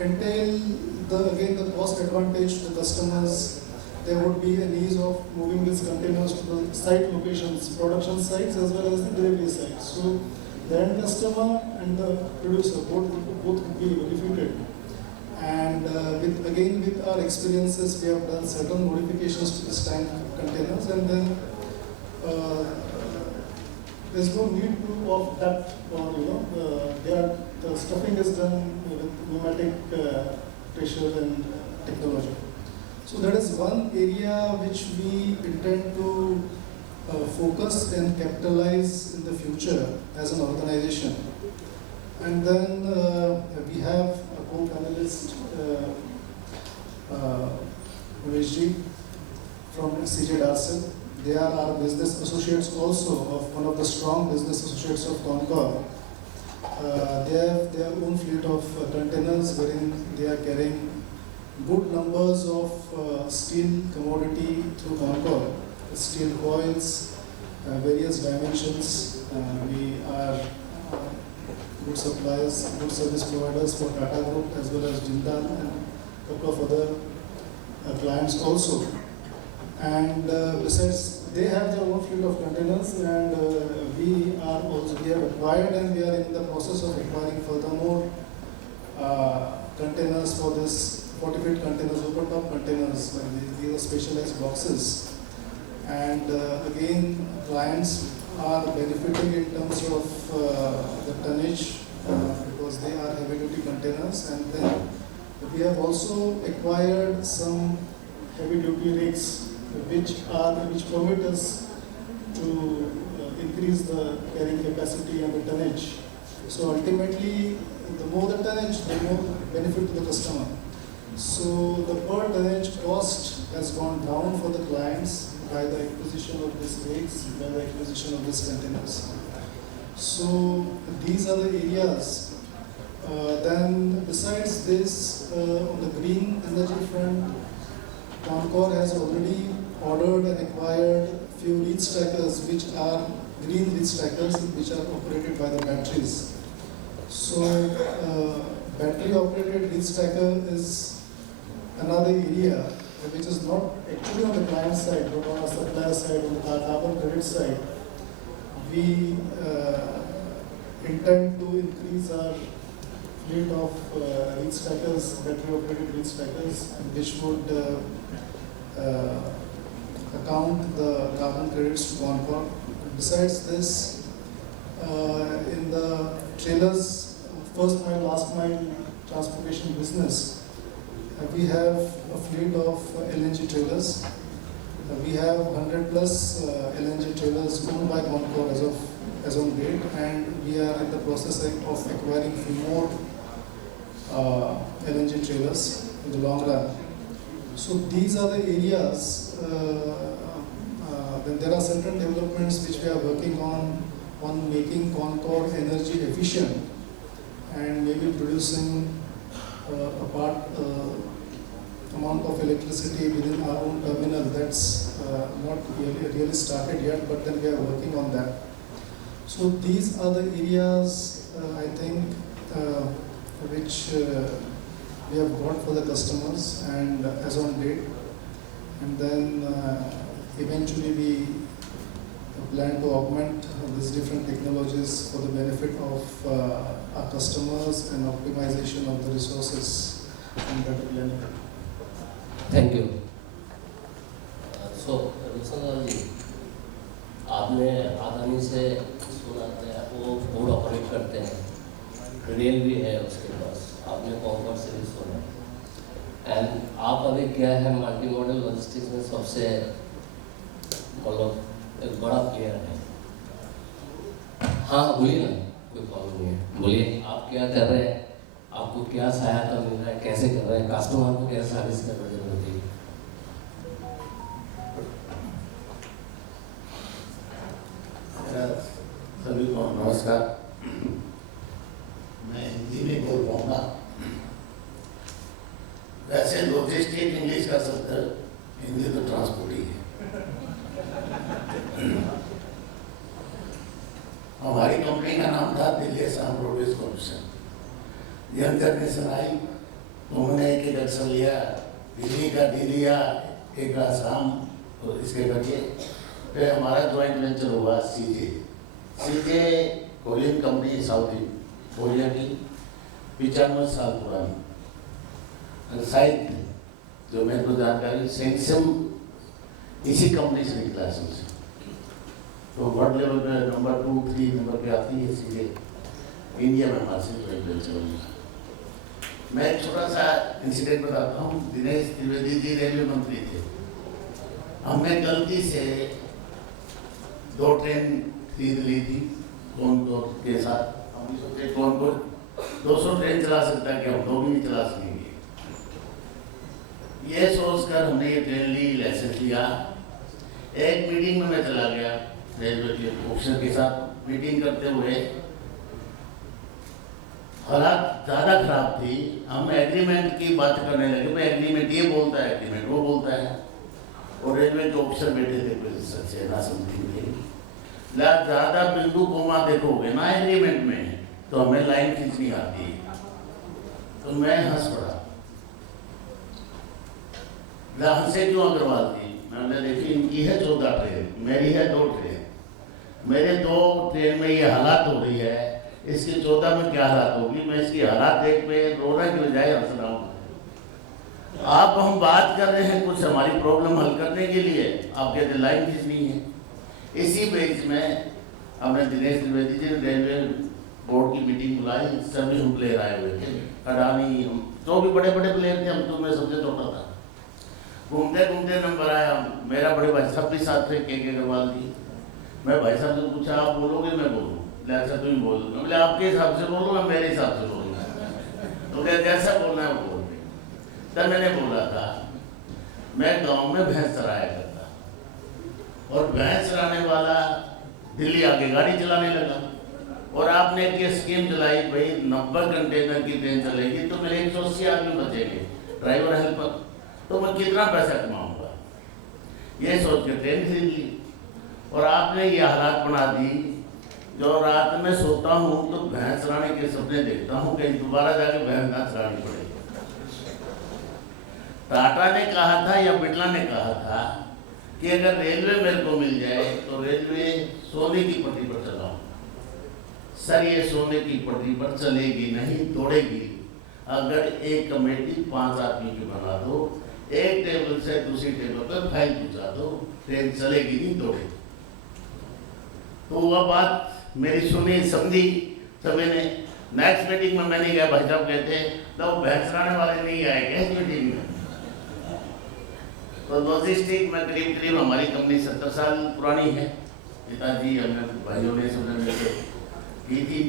entail again the cost advantage to the customers. There would be an ease of moving these containers to the site locations, production sites as well as the delivery sites. So the end customer and the producer both could be benefited. And with our experiences, we have done certain modifications to this tank containers, and then there's no need to of that, or the stuffing is done with pneumatic pressure and technology. So that is one area which we intend to focus and capitalize in the future as an organization. And then we have a co-panelist, Ramesh from CJ Darcel. They are our business associates also of one of the strong business associates of Concor. They have their own fleet of containers wherein they are carrying good numbers of steel commodity through Concor, steel coils, various dimensions. We are good suppliers, good service providers for Tata Group as well as Jindal and a couple of other clients also. And besides, they have their own fleet of containers, and we have acquired and we are in the process of acquiring furthermore containers for this 40-feet containers, open top containers. These are specialized boxes. And again, clients are benefiting in terms of the tonnage because they are heavy duty containers. And then we have also acquired some heavy duty rigs which permit us to increase the carrying capacity and the tonnage. So ultimately, the more the tonnage, the more benefit to the customer. So the per tonnage cost has gone down for the clients by the acquisition of these rigs, by the acquisition of these containers. So these are the areas. Then besides this, on the green energy front, Concor has already ordered and acquired few reach stackers which are green reach stackers which are operated by the batteries. So battery operated reach stacker is another area which is not actually on the client side but on our supplier side, on the carbon credit side. We intend to increase our fleet of reach stackers, battery operated reach stackers, which would account the carbon credits to Concor. Besides this, in the trailers, first mile, last mile transportation business, we have a fleet of LNG trailers. We have 100 plus LNG trailers owned by Concor as on date, and we are in the process of acquiring few more LNG trailers in the long run. So these are the areas. Then there are certain developments which we are working on making Concor energy efficient and maybe producing a part amount of electricity within our own terminal. That's not really started yet, but then we are working on that. So these are the areas I think which we have got for the customers and as on date. And then eventually we plan to augment these different technologies for the benefit of our customers and optimization of the resources and better planning. Thank you. So, Rosal ji, आपने आदानी से सुना था वो board operate करते हैं, rail भी है उसके पास, आपने कॉन्कॉर्ड से भी सुना, एंड आप अभी क्या है मल्टी मॉडल लॉजिस्टिक्स में सबसे मतलब एक बड़ा प्लेयर है। हाँ बोलिए ना, कोई प्रॉब्लम नहीं है, बोलिए आप क्या कर रहे हैं, आपको क्या सहायता मिल रहा है, कैसे कर रहे हैं, कस्टमर को कैसे सर्विस कर रहे हैं। सभी को नमस्कार। मैं हिंदी में बोल पाऊंगा। वैसे लॉजिस्टिक इंग्लिश का शब्द, हिंदी तो ट्रांसपोर्ट ही है। हमारी कंपनी का नाम था Delhi Assam roadways corporation. Young generation आई, उन्होंने एक एक अक्षर लिया, दिल्ली का डी लिया, एक आसाम, और इसके करके फिर हमारा ज्वाइंट वेंचर हुआ सीजे कोरियन कंपनी, साउथ कोरिया की, 95 साल पुरानी। शायद जो मेरे को जानकारी सैमसंग इसी कंपनी से निकला है सबसे, तो वर्ल्ड लेवल पे नंबर 2, 3 नंबर पे आती है सीधे इंडिया में हमारे से ज्वाइंट वेंचर हुआ। मैं एक छोटा सा इंसिडेंट बताता हूँ। दिनेश त्रिवेदी जी रेलवे मंत्री थे, हमने गलती से 2 ट्रेन खरीद ली थी कौनपुर के साथ। हम सोचे कौनपुर 200 ट्रेन चला सकता है कि हम 2 भी नहीं चला सकेंगे। ये सोचकर हमने ये ट्रेन ली, लाइसेंस लिया। एक मीटिंग में मैं चला गया रेलवे के ऑफिसर के साथ, मीटिंग करते हुए हालात ज़्यादा खराब थी। हम एग्रीमेंट की बात करने लगे, भाई एग्रीमेंट ये बोलता है, एग्रीमेंट वो बोलता है, और रेलवे के ऑफिसर बैठे थे कुछ सच्चे ना समझेंगे, ज़्यादा बिंदु कोमा देखोगे ना एग्रीमेंट में तो हमें लाइन खींचनी आती है। तो मैं हंस पड़ा, हंसे क्यों अग्रवाल थी? मैंने देखी इनकी है 14 ट्रेन, मेरी है 2 ट्रेन, मेरे 2 ट्रेन में ये हालात हो रही है, इसकी 14 में क्या हालात होगी? मैं इसकी हालात देख पे रोना की बजाय हंस रहा हूँ। आप हम बात कर रहे हैं कुछ हमारी प्रॉब्लम हल करने के लिए, आप कहते लाइन खींचनी है। इसी बेच में हमने दिनेश त्रिवेदी जी रेलवे बोर्ड की मीटिंग बुलाई, सभी हम प्लेयर आए हुए थे, अडानी, जो भी बड़े बड़े प्लेयर थे, हम तो मैं सबसे छोटा था। घूमते घूमते नंबर आया, मेरा बड़े भाई साहब भी साथ थे, के अग्रवाल जी। मैं भाई साहब से पूछा, आप बोलोगे? मैं बोलूँ? अच्छा तुम बोल दो। बोले आपके हिसाब से बोलो, मैं मेरे हिसाब से बोलूँगा। तो क्या जैसा बोलना है वो बोल। तब मैंने बोला था मैं गांव में भैंस चराया करता, और भैंस चराने वाला दिल्ली आके गाड़ी चलाने लगा, और आपने एक स्कीम चलाई, भाई 90 कंटेनर की ट्रेन चलेगी तो मेरे 180 आदमी बचेंगे, ड्राइवर हेल्पर, तो मैं कितना पैसा कमाऊँगा? ये सोच के ट्रेन खरीद ली। और आपने ये हालात बना दी, जो रात में सोता हूँ तो भैंस चराने के सपने देखता हूँ, कहीं दोबारा जाके भैंस ना चरानी पड़ेगी। टाटा ने कहा था या बिरला ने कहा था कि अगर रेलवे मेरे को मिल जाए तो रेलवे सोने की पटरी पर चलाऊं। सर ये सोने की पटरी पर चलेगी नहीं, दौड़ेगी। अगर एक कमेटी 5 आदमी की बना दो, एक टेबल से दूसरी टेबल पर फाइल पहुंचा दो, ट्रेन चलेगी नहीं, दौड़ेगी। तो वह बात मेरी सुनी, समझी सभी ने। नेक्स्ट मीटिंग में मैंने गया, भाई साहब कहते तो भैंस चराने वाले नहीं आए क्या इस मीटिंग में? तो लॉजिस्टिक में करीब हमारी कंपनी 70 साल पुरानी है। पिताजी हमने भाइयों ने सबने मिलकर की थी,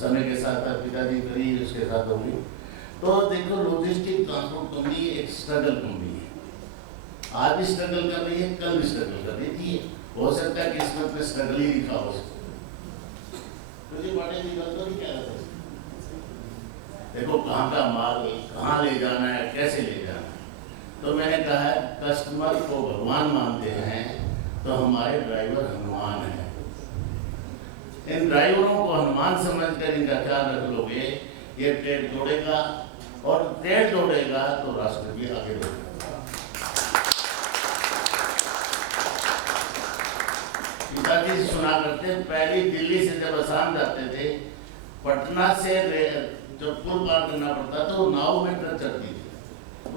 समय के साथ पिताजी करीब उसके साथ होंगे। तो देखो लॉजिस्टिक ट्रांसपोर्ट कंपनी एक स्ट्रगल कंपनी है, आज भी स्ट्रगल कर रही है, कल भी स्ट्रगल कर रही थी। हो सकता है कि किस्मत में स्ट्रगल ही लिखा हो, देखो कहाँ का माल कहाँ ले जाना है, कैसे ले जाना है। तो मैंने कहा कस्टमर को भगवान मानते हैं तो हमारे ड्राइवर हनुमान हैं। इन ड्राइवरों को हनुमान समझकर इनका ख्याल रख लोगे, ये ट्रेड जोड़ेगा, और ट्रेड जोड़ेगा तो राष्ट्र भी आगे बढ़ेगा। पिताजी से सुना करते, पहले दिल्ली से जब असम जाते थे, पटना से जब पुल पार करना पड़ता तो नाव में ट्रक चढ़ती थी।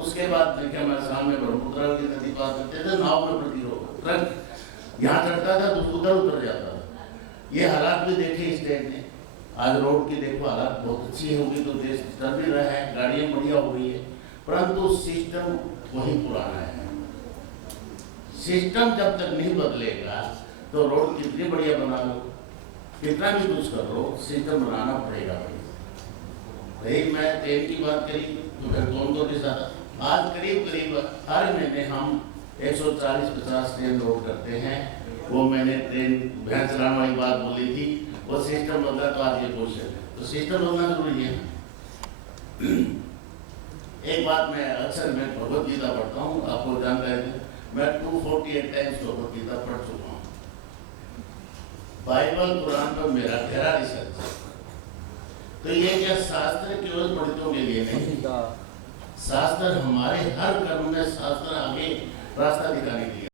उसके बाद देखा मैं असम में ब्रह्मपुत्र की नदी पार करते थे, नाव में ट्रक यहाँ चढ़ता था तो उधर उतर जाता था। ये हालात भी देखे स्टेट ने। आज रोड की देखो हालात बहुत अच्छी होगी तो देश चल भी रहा है, गाड़ियाँ बढ़िया हो गई है, परंतु सिस्टम वही पुराना है। सिस्टम जब तक नहीं बदलेगा तो रोड कितनी बढ़िया बना लो, कितना भी कुछ कर लो, सिस्टम बनाना पड़ेगा। भाई मैं ट्रेन की बात करी तो फिर कौन के साथ आज करीब हर महीने हम 140-50 ट्रेन लोड करते हैं। वो मैंने ट्रेन भैंस चलाने वाली बात बोली थी, वो सिस्टम बदला तो आज ये क्वेश्चन है, तो सिस्टम बदलना जरूरी है। एक बात मैं अक्सर मैं भगवत गीता पढ़ता हूँ, आपको जानकारी है, मैं 248 टाइम्स भगवत गीता पढ़ चुका हूँ। बाइबल कुरान पर मेरा गहरा रिसर्च है। तो ये क्या शास्त्र केवल पंडितों के लिए नहीं, शास्त्र हमारे हर कर्म में शास्त्र आगे रास्ता दिखाने के लिए